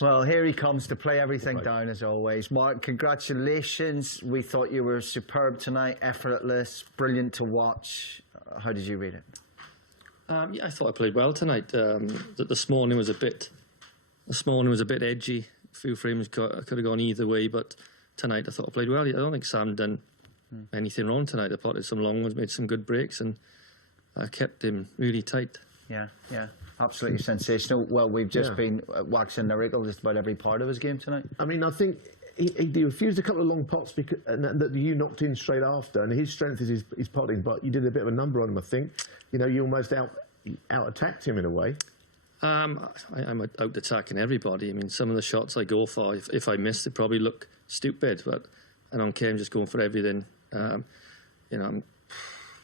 Well, here he comes to play everything down as always. Mark, congratulations. We thought you were superb tonight, effortless, brilliant to watch. How did you read it? Yeah, I thought I played well tonight. This morning was a bit edgy. A few frames could have gone either way, but tonight I thought I played well. I don't think Sam done anything wrong tonight. I potted some long ones, made some good breaks, and I kept him really tight. Yeah, absolutely sensational. Well, we've just been waxing lyrical just about every part of his game tonight. I mean, I think he refused a couple of long pots that you knocked in straight after, and his strength is his potting, but you did a bit of a number on him, I think. You know, you almost out-attacked him in a way. I'm out-attacking everybody. I mean, some of the shots I go for, if I miss, they probably look stupid, but I don't care. I'm just going for everything. You know,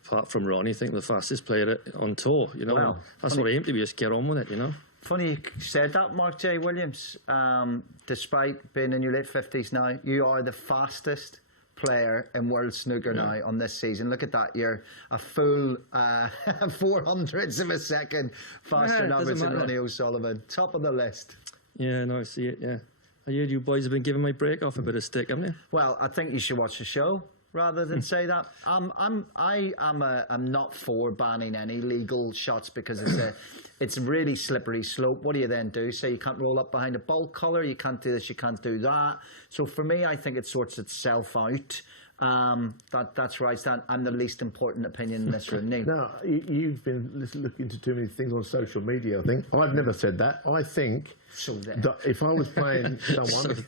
apart from Ronnie, I think the fastest player on tour. You know, well, that's what I aim to be. Just get on with it. You know. Funny you said that, Mark J. Williams. Despite being in your late 50s now, you are the fastest player in World Snooker now on this season. Look at that. You're a full 400ths of a second faster numbers than Ronnie O'Sullivan. Top of the list. Yeah, no, I see it, yeah. I heard you boys have been giving my break off a bit of stick, haven't you? Well, I think you should watch the show rather than say that. I'm not for banning any legal shots because it's a really slippery slope. What do you then do? Say you can't roll up behind a bolt collar, you can't do this, you can't do that. So for me, I think it sorts itself out. That's where I stand. I'm the least important opinion in this room. No, you've been looking into too many things on social media, I think. I've never said that. I think that if I was playing someone...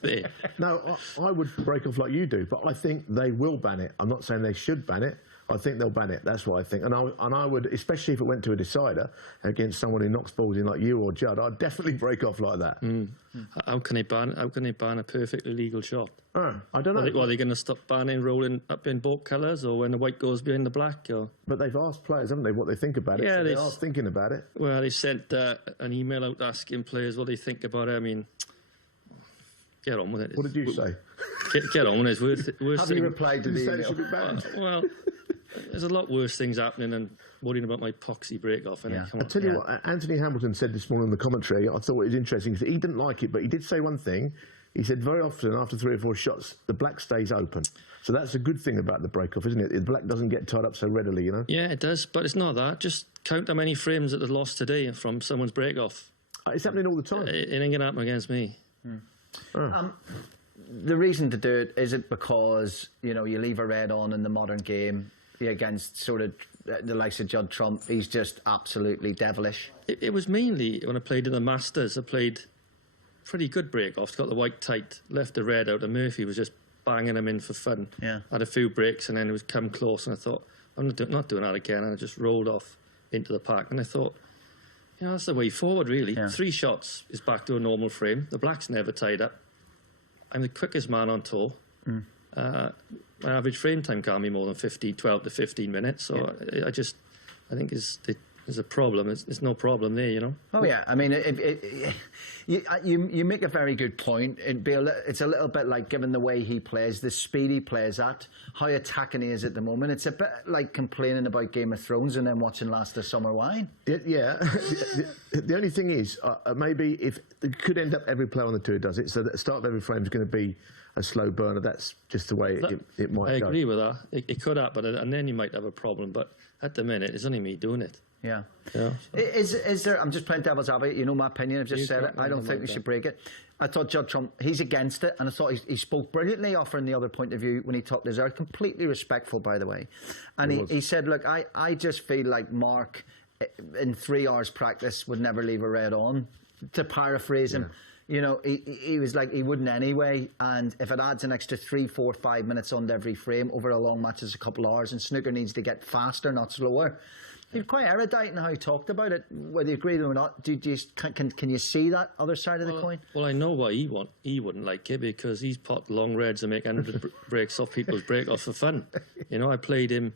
No, I would break off like you do, but I think they will ban it. I'm not saying they should ban it. I think they'll ban it. That's what I think. And I would, especially if it went to a decider against someone who knocks balls in like you or Judd, I'd definitely break off like that. How can they ban a perfectly legal shot? I don't know. Are they going to stop banning rolling up in both colours, or when the white goes behind the black? Or? But they've asked players, haven't they, what they think about it? Yeah, so they are thinking about it. Well, they sent an email out asking players what they think about it. I mean, get on with it. What did you say? Get on with it. Have you replied to the email? Well, there's a lot worse things happening than worrying about my poxy break-off. I'll tell you what, Anthony Hamilton said this morning in the commentary, I thought it was interesting, because he didn't like it, but he did say one thing. He said very often, after 3 or 4 shots, the black stays open. So that's a good thing about the break-off, isn't it? The black doesn't get tied up so readily, you know? Yeah, it does, but it's not that. Just count how many frames that they've lost today from someone's break-off. It's happening all the time. It ain't going to happen against me. The reason to do it, is it because, you know, you leave a red on in the modern game against sort of the likes of Judd Trump? He's just absolutely devilish. It was mainly when I played in the Masters. I played pretty good break-offs, got the white tight, left the red out, and Murphy was just banging them in for fun. Yeah. Had a few breaks, and then it was come close, and I thought, I'm not doing that again, and I just rolled off into the pack, and I thought, you know, that's the way forward, really. 3 shots is back to a normal frame. The black's never tied up. I'm the quickest man on tour. My average frame time can't be more than 12 to 15 minutes. So I think there's a problem. There's no problem there, you know. Oh yeah, I mean, you make a very good point. It's a little bit like, given the way he plays, the speed he plays at, how attacking he is at the moment. It's a bit like complaining about Game of Thrones and then watching Last of Summer Wine. Yeah. The only thing is, maybe if it could end up every player on the tour does it, so that the start of every frame is going to be a slow burner. That's just the way it might go. I agree with that. It could happen, and then you might have a problem. But at the minute, it's only me doing it. Yeah. Is there? I'm just playing devil's advocate. You know my opinion. I've just said it. I don't think we should break it. I thought Judd Trump, he's against it, and I thought he spoke brilliantly, offering the other point of view when he talked to Zara. Completely respectful, by the way. And he said, look, I just feel like Mark, in 3 hours practice, would never leave a red on. To paraphrase him, you know, he was like, he wouldn't anyway. And if it adds an extra 3, 4, 5 minutes onto every frame over a long match, it's a couple of hours, and snooker needs to get faster, not slower. You're quite erudite in how he talked about it. Whether you agree with him or not, can you see that other side of the coin? Well, I know why he wouldn't like it, because he's pot long reds and make 100 breaks off people's break-off for fun. You know, I played him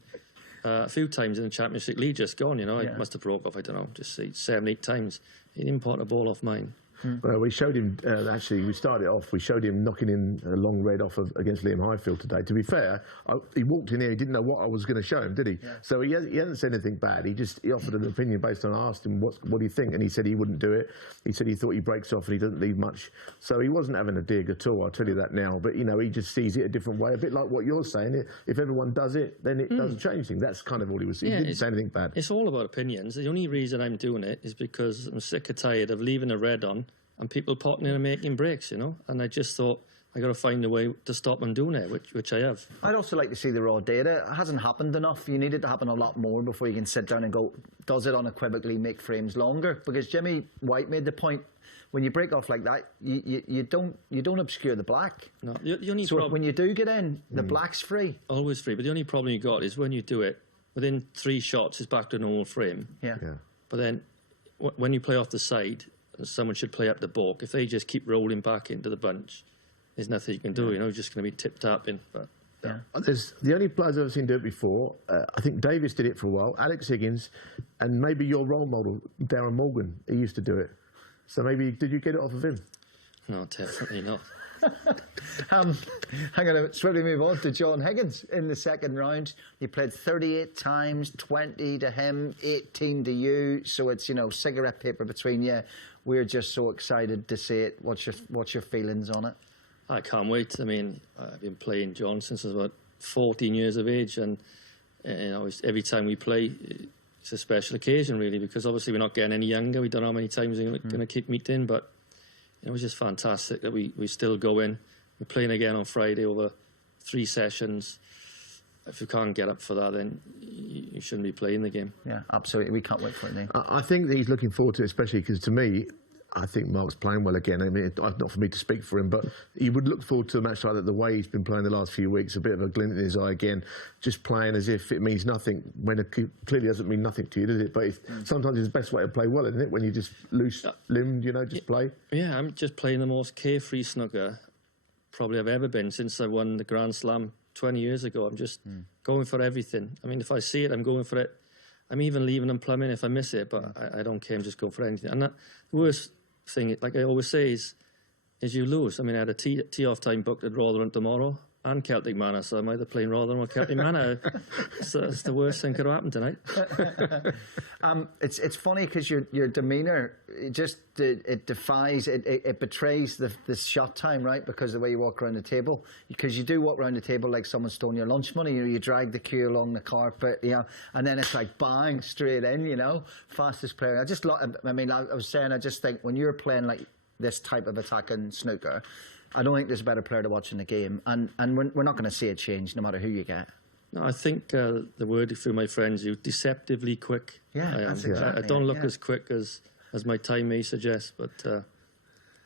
a few times in the Championship League just gone, you know. I must have broke off, I don't know, just say 7, 8 times. He didn't pot a ball off mine. We showed him, actually, we started off, we showed him knocking in a long red off against Liam Highfield today. To be fair, he walked in here, he didn't know what I was going to show him, did he? Yeah. So he hasn't said anything bad. He offered an opinion based on, I asked him, what do you think? And he said he wouldn't do it. He said he thought he breaks off and he doesn't leave much. So he wasn't having a dig at all, I'll tell you that now. But, you know, he just sees it a different way, a bit like what you're saying. If everyone does it, then it doesn't change things. That's kind of all he was saying. He didn't say anything bad. It's all about opinions. The only reason I'm doing it is because I'm sick or tired of leaving a red on and people potting in and making breaks, you know. And I just thought I got to find a way to stop them doing it, which I have. I'd also like to see the raw data. It hasn't happened enough. You need it to happen a lot more before you can sit down and go, does it unequivocally make frames longer? Because Jimmy White made the point, when you break off like that, you don't obscure the black. No, the only so when you do get in, the black's free. Always free. But the only problem you got is when you do it, within 3 shots, it's back to a normal frame. Yeah. But then when you play off the side, someone should play up the balk. If they just keep rolling back into the bunch, there's nothing you can do. You know, just going to be tip-tapping. But there's the only players I've ever seen do it before. I think Davis did it for a while. Alex Higgins, and maybe your role model, Darren Morgan. He used to do it. So maybe did you get it off of him? No, definitely not. Hang on, swiftly move on to John Higgins in the second round. He played 38 times, 20 to him, 18 to you. So it's, you know, cigarette paper between you. We're just so excited to see it. What's your feelings on it? I can't wait. I mean, I've been playing John since I was about 14 years of age, and you know, every time we play, it's a special occasion, really, because obviously we're not getting any younger. We don't know how many times we're going to keep meeting, but it was just fantastic that we still go in. We're playing again on Friday over 3 sessions. If you can't get up for that, then you shouldn't be playing the game. Yeah, absolutely. We can't wait for it, Nick. I think that he's looking forward to it, especially because, to me, I think Mark's playing well again. I mean, not for me to speak for him, but he would look forward to a match like that. The way he's been playing the last few weeks, a bit of a glint in his eye again, just playing as if it means nothing, when it clearly doesn't mean nothing to you, does it? But sometimes it's the best way to play well, isn't it? When you just loose-limbed, you know, just play. Yeah, I'm just playing the most carefree snooker probably I've ever been since I won the Grand Slam 20 years ago. I'm just going for everything. I mean, if I see it, I'm going for it. I'm even leaving and plumbing if I miss it, but I don't care. I'm just going for anything. And the worst thing, like I always say, is you lose. I mean, I had a tee-off time booked at Rotherham tomorrow and Celtic Manor, so I'm either playing Rotherham or Celtic Manor. So it's the worst thing could have happened tonight. It's funny because your demeanour, it defies, it betrays the shot time, right? Because the way you walk around the table, because you do walk around the table like someone's stolen your lunch money. You know, you drag the queue along the carpet, you know, and then it's like bang straight in, you know, fastest player. I was saying, I just think when you're playing like this type of attacking snooker, I don't think there's a better player to watch in the game, and we're not going to see a change no matter who you get. No, I think the word through my friends, you deceptively quick. Yeah, that's exactly. I don't look as quick as my time may suggest, but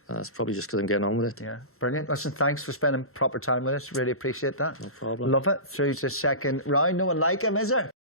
that's probably just because I'm getting on with it. Yeah, brilliant. Listen, thanks for spending proper time with us. Really appreciate that. No problem. Love it. Through to second round. No one like him, is there?